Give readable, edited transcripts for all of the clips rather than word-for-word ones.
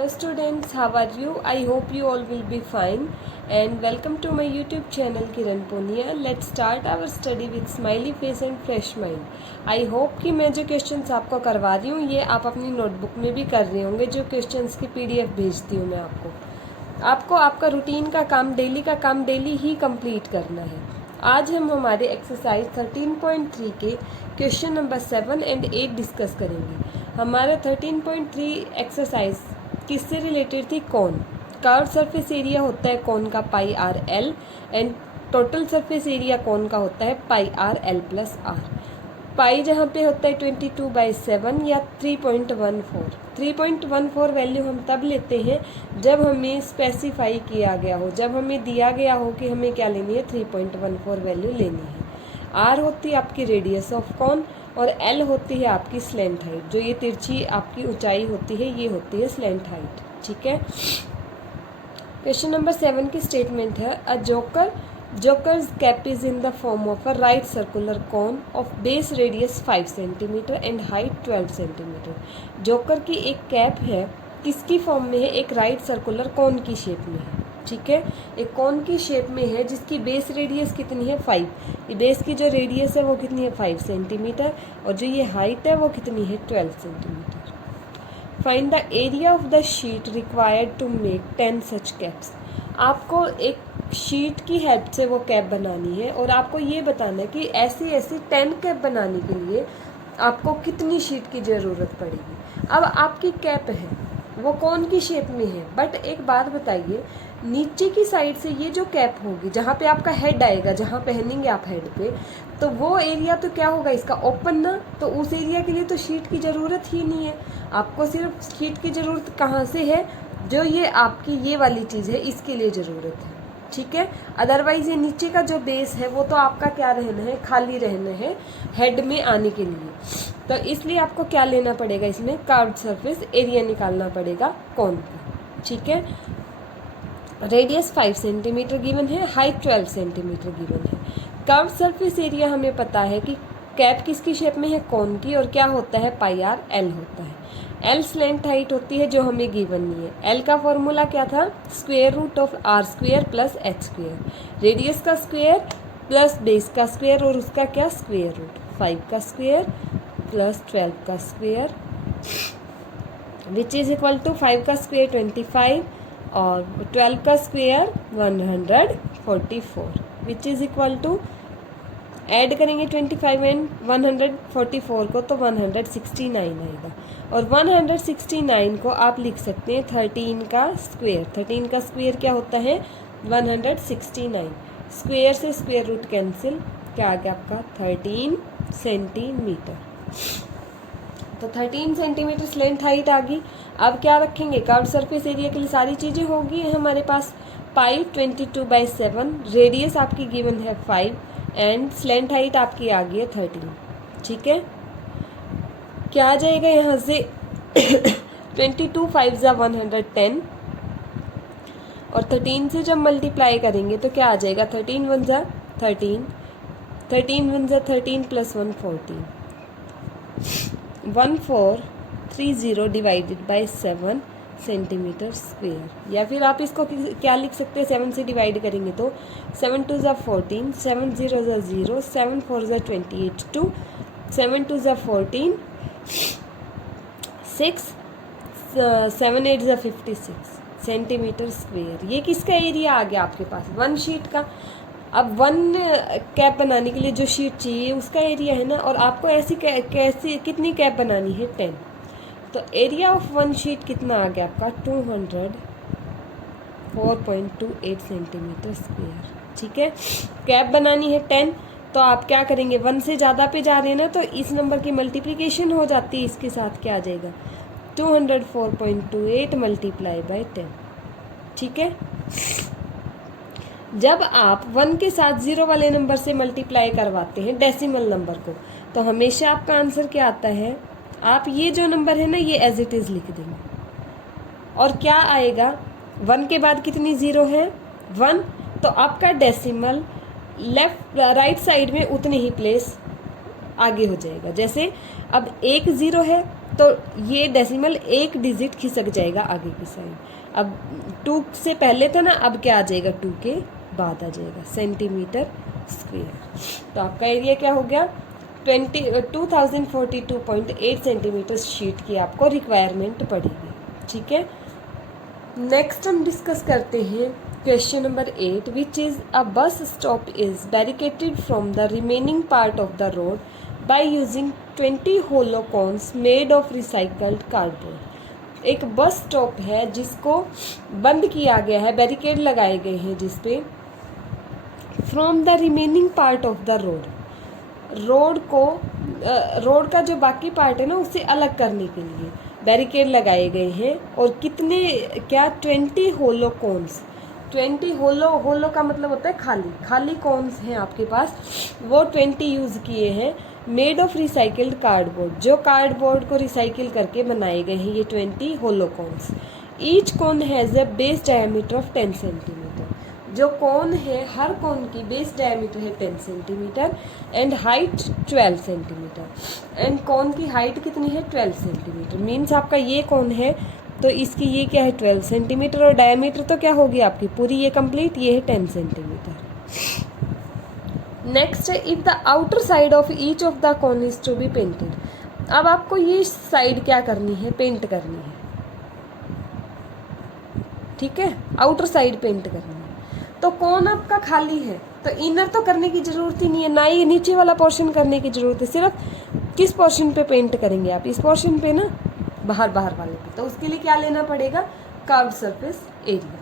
Hello students, how are you? I hope you all will be fine and welcome to my YouTube channel Kiran Punia. Let's start our study with smiley face and fresh mind. I hope कि मैं जो questions आपको करवा रही हूँ ये आप अपनी नोटबुक में भी कर रहे होंगे। जो क्वेश्चंस की PDF भेजती हूँ मैं आपको आपका रूटीन का काम डेली ही कंप्लीट करना है। आज हम हमारे एक्सरसाइज 13.3 के क्वेश्चन नंबर 7 एंड 8 डिस्कस करेंगे। हमारा 13.3 एक्सरसाइज किससे रिलेटेड थी? कौन। कर्व सरफेस एरिया होता है कौन का pi r l and total surface area कौन का होता है pi r l plus r. Pi जहाँ पे होता है 22/7 या 3.14। 3.14 वैल्यू हम तब लेते हैं जब हमें स्पेसिफाई किया गया हो, जब हमें दिया गया हो कि हमें क्या लेनी है, 3.14 वैल्यू लेनी है। आर होती है आपकी रेडियस ऑफ कॉन और एल होती है आपकी स्लेंट हाइट। जो ये तिरछी आपकी ऊंचाई होती है ये होती है स्लेंट हाइट। ठीक है। क्वेश्चन नंबर 7 की स्टेटमेंट है a joker's cap is in the form of a right circular cone of base radius 5 centimetre and height 12 centimetre. Joker की एक कैप है, किसकी फॉर्म में है? एक राइट सर्कुलर कॉन की शेप में है। ठीक है, एक कॉन की शेप में है जिसकी बेस रेडियस कितनी है 5। ये बेस की जो रेडियस है वो कितनी है 5 सेंटीमीटर और जो ये हाइट है वो कितनी है 12 centimetre. Find the area of the sheet required to make 10 such caps. आपको एक शीट की हेल्प से वो कैप बनानी है और आपको ये बताना है कि ऐसी 10 कैप बनाने के लिए आपको कितनी शीट की ज़रूरत पड़ेगी। अब आपकी कैप है वो कौन की शेप में है, बट एक बात बताइए, नीचे की साइड से ये जो कैप होगी जहाँ पे आपका हेड आएगा, जहाँ पहनेंगे आप हेड पे, तो वो एरिया तो क्या होगा इसका ओपन ना, तो उस एरिया के लिए तो शीट की ज़रूरत ही नहीं है। आपको सिर्फ शीट की ज़रूरत कहाँ से है? जो ये आपकी ये वाली चीज़ है इसके लिए ज़रूरत है। ठीक है, अदरवाइज ये नीचे का जो बेस है वो तो आपका क्या रहना है, खाली रहना है हेड में आने के लिए। तो इसलिए आपको क्या लेना पड़ेगा, इसमें कर्व्ड सरफेस एरिया निकालना पड़ेगा कौन का। ठीक है, रेडियस 5 सेंटीमीटर गिवन है, हाइट 12 सेंटीमीटर गिवन है। कर्व्ड सरफेस एरिया हमें पता है कि कैप किसकी शेप में है, कौन की, और क्या होता है पाई आर एल होता है। एल स्लेंट हाइट होती है जो हमें गिवन नहीं है। एल का फॉर्मूला क्या था? Square root of r square plus h square. Radius का स्क्वायर प्लस बेस का स्क्वायर और उसका क्या स्क्वायर रूट। 5 का स्क्वायर प्लस 12 का square which is equal to 5 का स्क्वायर 25 और 12 का square 144 which is equal to, add करेंगे 25 एंड 144 को तो 169 आएगा और 169 को आप लिख सकते हैं 13 का स्क्वायर। 13 का स्क्वायर क्या होता है 169। स्क्वायर से स्क्वायर रूट कैंसिल, क्या आ गया आपका 13 सेंटीमीटर। तो 13 सेंटीमीटर स्लेंट हाइट आ गई। अब क्या रखेंगे, कर्व्ड सरफेस एरिया के लिए सारी चीज़ें होगी हमारे पास। पाई 22/7, रेडियस आपकी गिवन है 5 एंड स्लेंट हाइट आपकी आ गई है 13। ठीक है, क्या आ जाएगा यहाँ से 22 5 = 110 और 13 से जब मल्टीप्लाई करेंगे तो क्या आ जाएगा 13 1 = 13, 13 1 = 13 plus 1 14, 1430 divided by 7 centimetre square. या फिर आप इसको क्या लिख सकते हैं, 7 से डिवाइड करेंगे तो 7 2 = 14, 7 0 = 0, 7 4 = 28, 2 7 2 = 14, 6 7 8 = 56 सेंटीमीटर स्क्वेयर। ये किसका एरिया आ गया आपके पास, वन शीट का। अब वन कैप बनाने के लिए जो शीट चाहिए उसका एरिया है ना, और आपको ऐसी कैसी कितनी कैप बनानी है 10। तो एरिया ऑफ वन शीट कितना आ गया आपका 204.28 सेंटीमीटर स्क्वेयर। ठीक है, कैप बनानी है 10 तो आप क्या करेंगे, 1 से ज़्यादा पे जा रहे हैं ना तो इस नंबर की मल्टीप्लिकेशन हो जाती है, इसके साथ क्या आ जाएगा 204.28 मल्टीप्लाई बाई 10। ठीक है, जब आप 1 के साथ 0 वाले नंबर से मल्टीप्लाई करवाते हैं डेसिमल नंबर को तो हमेशा आपका आंसर क्या आता है, आप ये जो नंबर है ना ये एज इट इज़ लिख देंगे और क्या आएगा 1 के बाद कितनी 0 है 1, तो आपका डेसिमल लेफ्ट राइट साइड में उतने ही प्लेस आगे हो जाएगा। जैसे अब 1 0 है तो ये डेसिमल एक डिजिट खिसक जाएगा आगे की साइड। अब 2 से पहले था ना, अब क्या आ जाएगा, 2 के बाद आ जाएगा, सेंटीमीटर स्क्वायर। तो आपका एरिया क्या हो गया, 2042.8 सेंटीमीटर शीट की आपको रिक्वायरमेंट पड़ेगी। ठीक है, नेक्स्ट हम डिस्कस करते हैं question number 8, which is a bus stop is barricaded from the remaining part of the road by using 20 hollow cones made of recycled cardboard. एक बस स्टॉप है जिसको बंद किया गया है, बैरिकेड लगाए गए हैं जिसपे from the remaining part of the road, road का जो बाकी पार्ट है ना उससे अलग करने के लिए बैरिकेड लगाए गए हैं। और कितने, क्या, 20 होलो कॉन्स, 20 होलो का मतलब होता है खाली, खाली कॉन्स हैं आपके पास, वो 20 यूज़ किए हैं, मेड ऑफ रिसाइकिल्ड कार्डबोर्ड, जो कार्डबोर्ड को रिसाइकिल करके बनाए गए हैं ये 20 hollow cones. Each cone has a base diameter of 10 centimetre, जो कॉन है हर कॉन की बेस डायमीटर है 10 centimetre and height 12 centimetre, and cone की हाइट कितनी है, 12 सेंटीमीटर। मीन्स आपका ये कॉन है तो इसकी ये क्या है, 12 सेंटीमीटर, और डायमीटर तो क्या होगी आपकी पूरी ये कंप्लीट, ये है 10 सेंटीमीटर। नेक्स्ट है, if the outer side of each of the cone is to be painted. अब आपको ये साइड क्या करनी है, पेंट करनी है। ठीक है, आउटर साइड पेंट करनी है। तो कौन आपका खाली है तो इनर तो करने की जरूरत ही नहीं है, ना ही नीचे वाला पोर्शन करने की जरूरत है, सिर्फ किस पोर्शन पे पेंट करेंगे आप, इस पोर्शन पे ना, बाहर वाले पे। तो उसके लिए क्या लेना पड़ेगा, curved surface area.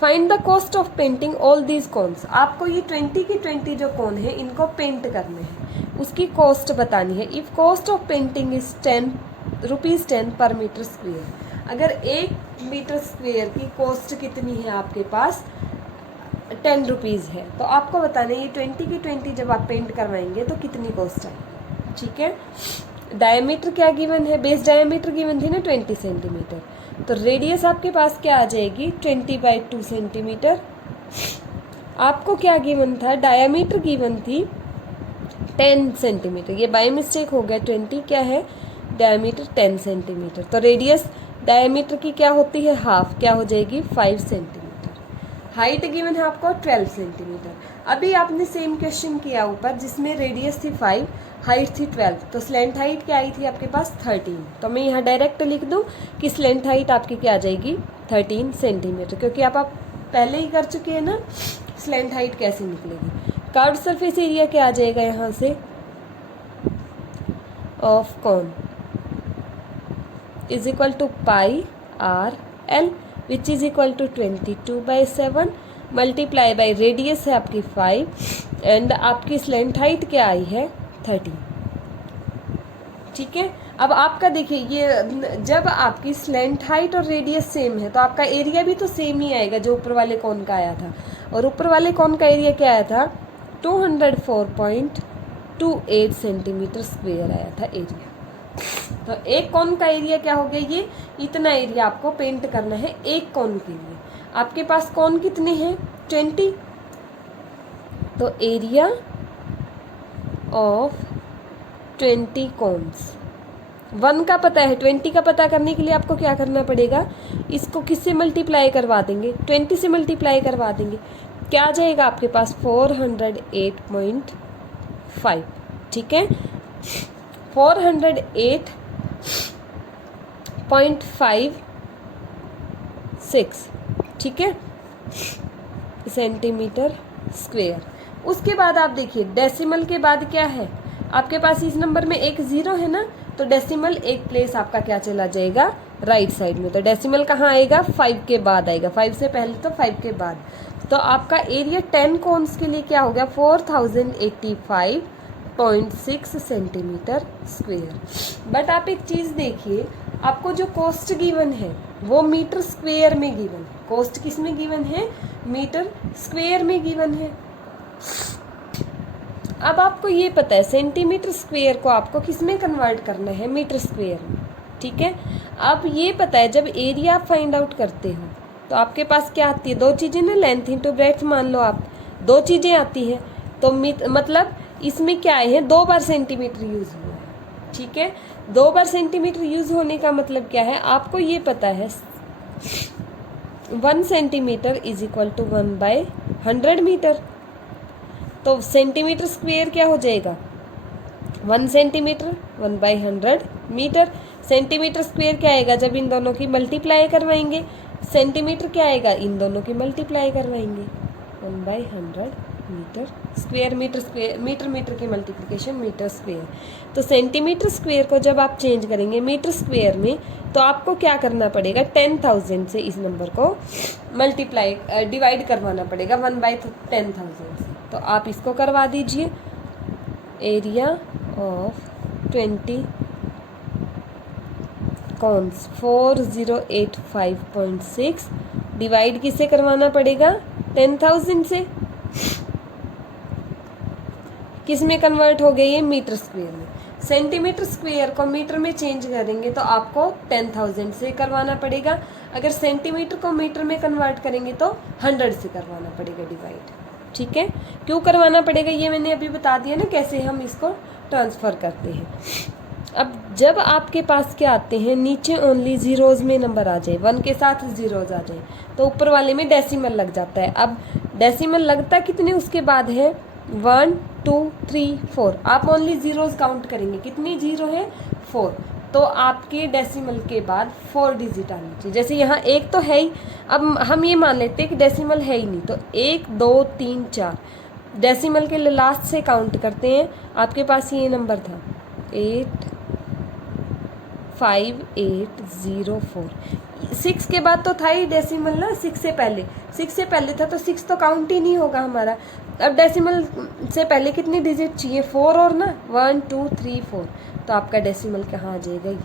Find the cost of painting all these cons. आपको ये 20 की 20 जो कॉन है इनको पेंट करने हैं, उसकी कॉस्ट बतानी है। If cost of painting is ₹10 पर मीटर स्क्वेयर, अगर 1 मीटर स्क्वेयर की कॉस्ट कितनी है आपके पास, 10 रुपीज़ है, तो आपको बताना है ये 20 की 20 जब आप पेंट करवाएंगे तो कितनी कॉस्ट आएगी। ठीक है, डायमीटर क्या गिवन है, बेस डायमीटर गिवन थी ना 20 सेंटीमीटर, तो रेडियस आपके पास क्या आ जाएगी, 20/2 सेंटीमीटर। आपको क्या गिवन था, डायमीटर गिवन थी 10 सेंटीमीटर, ये बाय मिस्टेक हो गया, 20 क्या है, डायमीटर 10 सेंटीमीटर, तो रेडियस डायमीटर की क्या होती है, हाफ, क्या हो जाएगी, 5 सेंटीमीटर। हाइट गिवन है आपको 12 सेंटीमीटर। अभी आपने सेम क्वेश्चन किया ऊपर जिसमें रेडियस थी 5, हाइट थी 12, तो स्लेंट हाइट क्या आई थी आपके पास, 13। तो मैं यहाँ डायरेक्ट लिख दूँ कि स्लेंट हाइट आपकी क्या आ जाएगी, 13 सेंटीमीटर, क्योंकि आप पहले ही कर चुके हैं ना स्लेंट हाइट कैसे निकलेगी। कर्व्ड सरफेस एरिया क्या आ जाएगा यहाँ से, of cone is equal to πr/l which is equal to 22/7 multiply by radius है आपकी 5 एंड आपकी स्लेंट हाइट क्या आई है, 13। ठीक है, अब आपका देखिए ये जब आपकी स्लेंट हाइट और रेडियस सेम है तो आपका एरिया भी तो सेम ही आएगा जो ऊपर वाले कॉन का आया था, और ऊपर वाले कॉन का एरिया क्या आया था, 204.28 सेंटीमीटर स्क्वेयर आया था एरिया। तो एक कॉन का एरिया क्या हो गया, ये इतना एरिया आपको पेंट करना है एक कॉन के लिए। आपके पास कॉन कितने हैं, 20, तो एरिया ऑफ 20 कॉन्स, 1 का पता है, 20 का पता करने के लिए आपको क्या करना पड़ेगा, इसको किससे मल्टीप्लाई करवा देंगे, 20 से मल्टीप्लाई करवा देंगे, क्या आ जाएगा आपके पास 408.5। ठीक है, 408.56, ठीक है, सेंटीमीटर स्क्वेयर। उसके बाद आप देखिए डेसिमल के बाद क्या है आपके पास, इस नंबर में एक 0 है ना, तो डेसिमल एक प्लेस आपका क्या चला जाएगा, राइट साइड में। तो डेसिमल कहाँ आएगा, 5 के बाद आएगा, 5 से पहले तो 5 के बाद। तो आपका एरिया 10 कॉन्स के लिए क्या हो गया, 4085.6 सेंटीमीटर स्क्वेयर। बट आप एक चीज़ देखिए, आपको जो कॉस्ट गिवन है वो मीटर स्क्वेयर में गिवन है, कॉस्ट किस में गिवन है, मीटर स्क्वेयर में गिवन है। अब आपको ये पता है सेंटीमीटर स्क्वेयर को आपको किस में कन्वर्ट करना है, मीटर स्क्वेयर में। ठीक है, अब ये पता है जब एरिया आप फाइंड आउट करते हो तो आपके पास क्या आती है, 2 चीज़ें ना, लेंथ इंटू ब्रेड्थ मान लो आप, 2 चीज़ें आती हैं। तो मतलब इसमें क्या है, 2 बार सेंटीमीटर यूज हुआ है, ठीक है, 2 बार सेंटीमीटर यूज होने का मतलब क्या है, आपको ये पता है 1 centimetre is equal to 1/100 metre. तो सेंटीमीटर स्क्वेयर क्या हो जाएगा, 1 सेंटीमीटर 1/100 मीटर। सेंटीमीटर स्क्वेयर क्या आएगा, जब इन दोनों की मल्टीप्लाई करवाएंगे, सेंटीमीटर क्या आएगा, इन दोनों की मल्टीप्लाई करवाएंगे, 1/100 metre square, metre square, metre metre की मल्टीप्लिकेशन मीटर स्क्वेयर। तो सेंटीमीटर स्क्वेयर को जब आप चेंज करेंगे मीटर स्क्वेयर में, तो आपको क्या करना पड़ेगा, 10,000 से इस नंबर को मल्टीप्लाई डिवाइड करवाना पड़ेगा 1/10,000 से। तो आप इसको करवा दीजिए, एरिया ऑफ 20 कॉन्स 4085.6 डिवाइड किससे करवाना पड़ेगा, 10,000 से। किस में कन्वर्ट हो गई, ये मीटर स्क्वेयर में। सेंटीमीटर स्क्वेयर को मीटर में चेंज करेंगे तो आपको 10,000 से करवाना पड़ेगा। अगर सेंटीमीटर को मीटर में कन्वर्ट करेंगे तो 100 से करवाना पड़ेगा डिवाइड। ठीक है, क्यों करवाना पड़ेगा ये मैंने अभी बता दिया ना, कैसे हम इसको ट्रांसफ़र करते हैं। अब जब आपके पास क्या आते हैं, नीचे ओनली जीरोज़ में नंबर आ जाए, 1 के साथ जीरोज़ आ जाए, तो ऊपर वाले में डेसिमल लग जाता है। अब डेसिमल लगता कितने उसके बाद है, 1 2 3 4। आप ओनली जीरोज़ काउंट करेंगे, कितनी जीरो है, 4। तो आपके डेसिमल के बाद 4 डिजिट आनी चाहिए। जैसे यहाँ 1 तो है ही, अब हम ये मान लेते हैं कि डेसिमल है ही नहीं, तो 1 2 3 4 डेसिमल के लास्ट से काउंट करते हैं। आपके पास ये नंबर था 85804। 6 के बाद तो था ही डेसिमल ना, 6 से पहले था, तो 6 तो काउंट ही नहीं होगा हमारा। अब डेसिमल से पहले कितनी डिजिट चाहिए, 4 और ना, 1 2 3 4। तो आपका डेसिमल कहाँ आ जाएगा, ये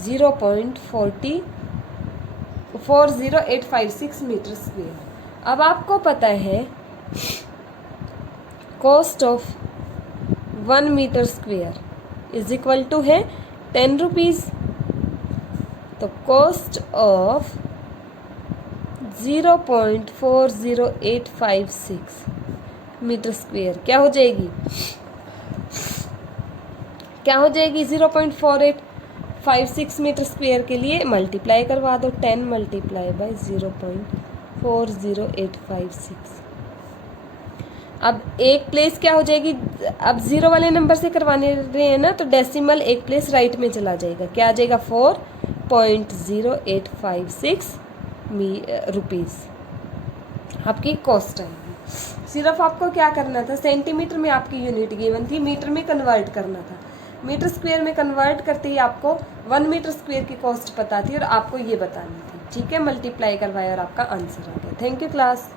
0.40856 मीटर स्क्वेयर। अब आपको पता है cost of 1 metre square is equal to है 10 रुपीज़। तो कॉस्ट ऑफ 0.40856 मीटर स्क्वेयर क्या हो जाएगी, 0.4856 मीटर स्क्वेयर के लिए मल्टीप्लाई करवा दो, 10 मल्टीप्लाई बाय 0.40856। अब एक प्लेस क्या हो जाएगी, अब जीरो वाले नंबर से करवाने रहे हैं ना, तो डेसिमल एक प्लेस राइट में चला जाएगा, क्या आ जाएगा, 4.0856 रुपीज़ आपकी कॉस्ट आएगी। सिर्फ आपको क्या करना था, सेंटीमीटर में आपकी यूनिट गिवन थी, मीटर में कन्वर्ट करना था। मीटर स्क्वेयर में कन्वर्ट करते ही आपको 1 मीटर स्क्वेयर की कॉस्ट पता थी और आपको ये बतानी थी। ठीक है, मल्टीप्लाई करवाया और आपका आंसर आ गया। Thank you class.